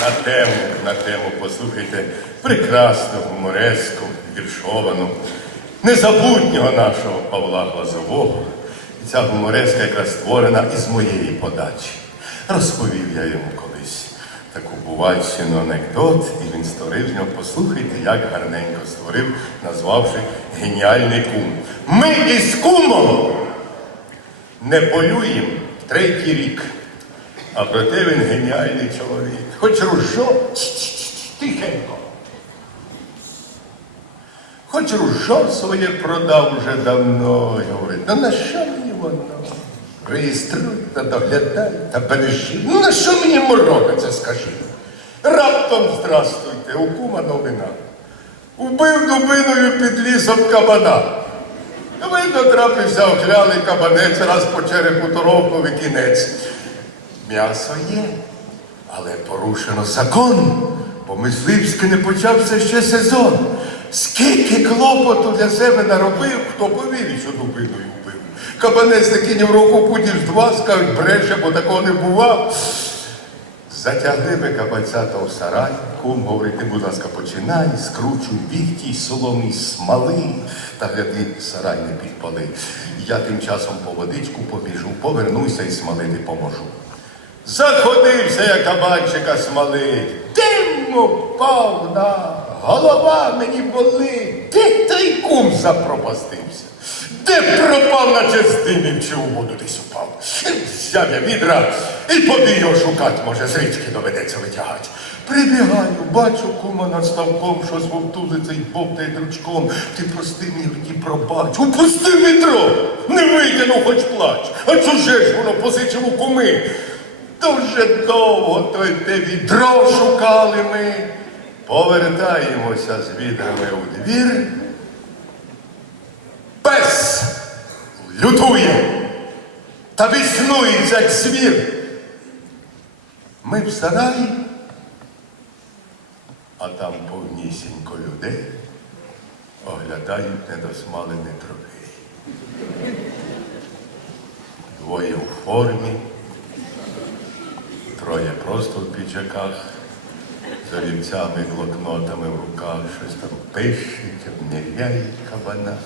на тему, на тему, послухайте, прекрасну, гумореску, віршовану, незабутнього нашого Павла Глазового. І ця гумореска якраз створена із моєї подачі. Розповів я йому колись таку бувальщину анекдот, і він створив нього. Послухайте, як гарненько створив, назвавши геніальний кум. Ми із кумом не полюємо третій рік. А проте він геніальний чоловік. Хоч ружо, тихенько. Хоч ружо своє продав уже давно, і говорить, ну на що мені воно? Реєструй та доглядай та бережи. Ну на що мені морока це скажи? Раптом здрастуйте, у кума новина. Убив дубиною під лісом кабана. Видно, трапився оклялий кабанець, раз по черепу торовковий кінець. М'ясо є, але порушено закон, бо мисливський не почався ще сезон. Скільки клопоту для себе наробив, хто повірить, що дубиною вбив. Кабанець таки ні в року будеш два, скажуть, бреше, бо такого не бував. Затягли ми кабанця та в сарай, кум говорить, ти, будь ласка, починай, скручуй віхті, соломі, смали, та гляди, сарай не підпали. Я тим часом по водичку побіжу, повернуся і смалити поможу. Заходився я кабанчика смалить, диму повна, голова мені болить, де той кум запропастився? Де пропав, з димів, чи у воду десь упав? Взяв я відра і побіг його шукати, може, з річки доведеться витягати. Прибігаю, бачу кума над ставком, щось вовтузиться й бовтає дручком. Ти прости мені тоді пробач. Упусти відро! Не витягнув, хоч плач. А чуже ж воно позичив у куми. Дуже довго той те відро шукали ми. Повертаємося з відрами у двір. Пес лютує та віснується, як звір. Ми в сараї, а там повнісінько людей оглядають недосмалений трофей. Двоє у формі, троє просто в піджаках, з олівцями, блокнотами в руках, щось там пишуть, обміряють кабана.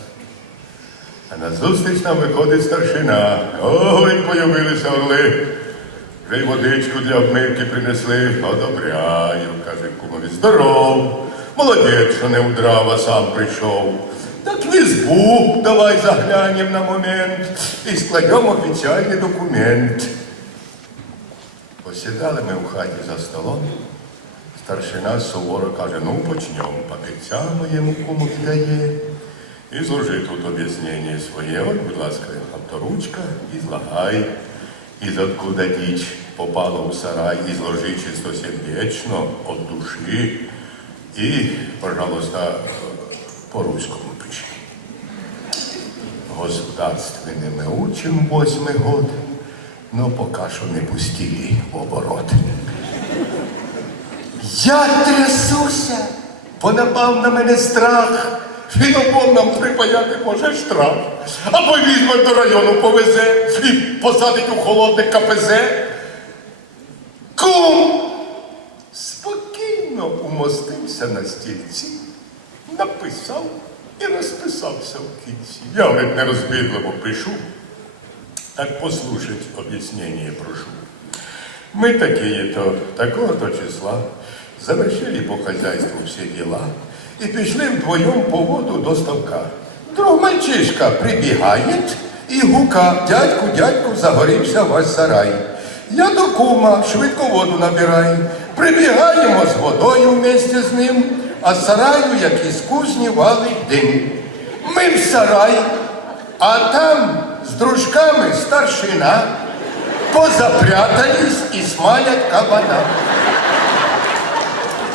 А назустріч нам виходить старшина. Ой, появилися орли. Вже й водичку для обмивки принесли. Одобряю, каже кумові. Здоров. Молодець, що не удрав, а сам прийшов. Так в ізбу давай заглянем на момент і складемо офіціальний документ. Посідали ми в хаті за столом. Старшина суворо каже, ну почнемо. Папірця моєму кому віддає. І зложи тут об'яснення своє. От, будь ласка, авторучка, і злагай. Із откуда діч попала у сарай, і зложи чистосердечно, от душі. І, пожалуйста, по-руському пиши. Государственными учим восьмий год, но пока що не пустили оборот. Я трясуся, бо напав на мене страх. Він нам припаяти може штраф. Або візьме до району повезе і посадить у холодне КПЗ. Кум спокійно умостився на стільці, написав і розписався в кінці. Я говорить, нерозбірливо пишу. Так послушать объяснение прошу. Мы такие-то, такого-то числа, завершили по хозяйству все дела и пришли вдвоем по воду до ставка. Друг мальчишка прибегает и гука, дядьку, дядьку, загорівся ваш сарай. Я до кума, швидко воду набираю. Прибігаємо з водою вместе з ним, а з сараю, як із кузні, валить дим. Ми в сарай, а там з дружками старшина позапрятались і смалять кабана.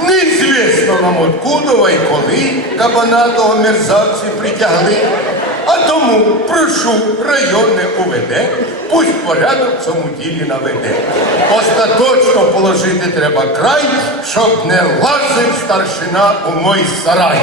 Неізвісно нам откуда і коли кабана того мерзавці притягли. А тому прошу районне УВД, пусть порядок в цьому ділі наведе. Остаточно положити треба край, щоб не лазив старшина у мой сарай.